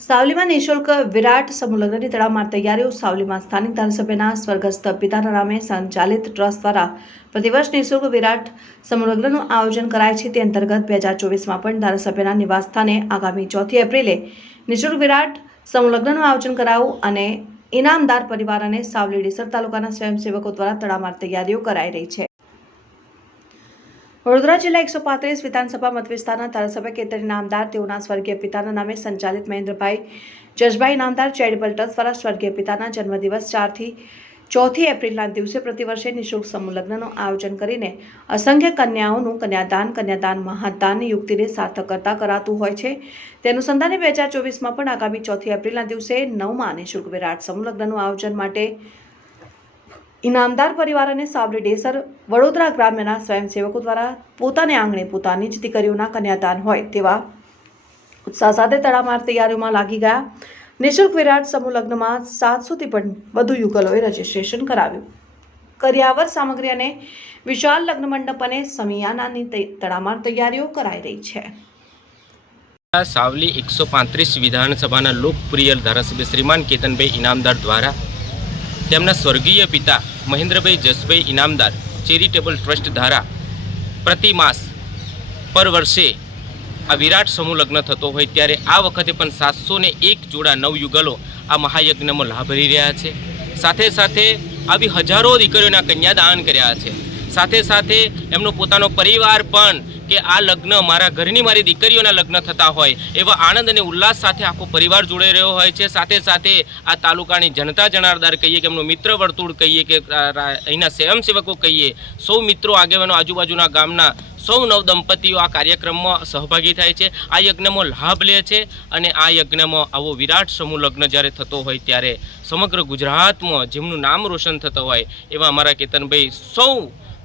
સાવલીમાં નિઃશુલ્ક વિરાટ સમુલગ્નની લગ્નની તડામાર તૈયારીઓ સાવલીમાં સ્થાનિક ધારાસભ્યના સ્વર્ગસ્થ પિતાના નામે સંચાલિત ટ્રસ્ટ દ્વારા પ્રતિવર્ષ નિઃશુલ્ક વિરાટ સમૂહલગ્નનું આયોજન કરાય છે તે અંતર્ગત બે હજાર ચોવીસમાં પણ ધારાસભ્યના નિવાસસ્થાને આગામી ચોથી એપ્રિલે નિઃશુલ્ક વિરાટ સમૂહલગ્નનું આયોજન કરાયું અને ઇનામદાર પરિવાર અને સાવલી ડીસર તાલુકાના સ્વયંસેવકો દ્વારા તડામાર તૈયારીઓ કરાઈ રહી છે. વડોદરા જિલ્લા એકસો પાંત્રીસ વિધાનસભા મત વિસ્તારના ધારાસભ્ય કેતરી નામદાર, તેઓના સ્વર્ગીય પિતાના નામે સંચાલિત મહેન્દ્રભાઈ જશભાઈ નામદાર, ચેરિટેબલ ટ્રસ્ટ દ્વારા સ્વર્ગીય પિતાના જન્મદિવસ ચારથી ચોથી એપ્રિલના દિવસે પ્રતિવર્ષે નિઃશુલ્ક સમૂહલગ્નનું આયોજન કરીને અસંખ્ય કન્યાઓનું કન્યાદાન કન્યાદાન મહાદાનની યુક્તિને સાર્થક કરતા કરાતું હોય છે. તે અનુસંધાને બે હજાર ચોવીસમાં પણ આગામી ચોથી એપ્રિલના દિવસે નવમાં નિઃશુલ્ક વિરાટ સમૂહલગ્નનું આયોજન માટે ઇનામદાર પરિવાર અને સાવલી ડેસર વડોદરા ગ્રામ્યના સ્વયંસેવકો દ્વારા પોતાને આંગણે પોતાની જ દીકરીઓના કન્યાદાન હોય તેવા ઉત્સાહ સાથે તડામાર તૈયારીઓમાં લાગી ગયા. નિઃશુલ્ક વિરાટ સમૂહ લગ્નમાં સાતસોથી પણ વધુ યુગલોએ રજીસ્ટ્રેશન કરાવ્યું. કર્યાવર સામગ્રી અને વિશાળ લગ્ન મંડપ અને સમિયાનાની તડામાર તૈયારીઓ કરાઈ રહી છે. સાવલી એકસો પાંત્રીસ વિધાનસભાના લોકપ્રિય ધારાસભ્ય શ્રીમાન કેતનભાઈ ઇનામદાર દ્વારા તેમના સ્વર્ગીય પિતા મહેન્દ્રભાઈ જસભાઈ ઇનામદાર ચેરિટેબલ ટ્રસ્ટ દ્વારા પ્રતિમાસ પર વર્ષે આ વિરાટ સમૂહ લગ્ન થતો હોય ત્યારે આ વખતે પણ સાતસો એક જોડા નવયુગલો આ મહાયજ્ઞમાં લાભ લઈ રહ્યા છે. સાથે સાથે આવી હજારો દીકરીઓના કન્યાદાન કર્યા છે. સાથે સાથે એમનો પોતાનો પરિવાર પણ કે આ લગ્ન મારા ઘરની મારી દીકરીઓના લગ્ન થતા હોય, એવા આનંદ અને ઉલ્લાસ સાથે આખો પરિવાર જોડાઈ રહ્યો હોય છે. સાથે સાથે આ તાલુકાની જનતા જનારદાર કહીએ કે એમનું મિત્ર વર્તુળ કહીએ કે અહીંના સ્વયંસેવકો કહીએ, સૌ મિત્રો આગેવાનો આજુબાજુના ગામના સૌ નવ દંપતીઓ આ કાર્યક્રમમાં સહભાગી થાય છે. આ યજ્ઞમાં લાભ લે છે અને આ યજ્ઞમાં આવો વિરાટ સમૂહ લગ્ન જ્યારે થતો હોય ત્યારે સમગ્ર ગુજરાતમાં જેમનું નામ રોશન થતું હોય એવા અમારા કેતનભાઈ સૌ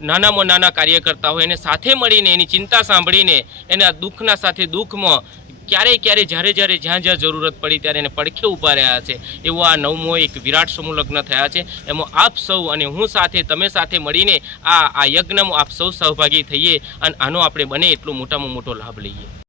નાનામાં નાના કાર્યકર્તા હોય એને સાથે મળીને એની ચિંતા સાંભળીને એના દુઃખના સાથે દુઃખમાં ક્યારેય ક્યારેય જ્યારે જ્યારે જ્યાં જ્યાં જરૂરત પડી ત્યારે એને પડખે ઊભા રહ્યા છે. એવો આ નવમો એક વિરાટ સમૂહ લગ્ન થયા છે. એમાં આપ સૌ અને હું સાથે, તમે સાથે મળીને આ આ યજ્ઞમાં આપ સૌ સહભાગી થઈએ અને આનો આપણે બને એટલો મોટામાં મોટો લાભ લઈએ.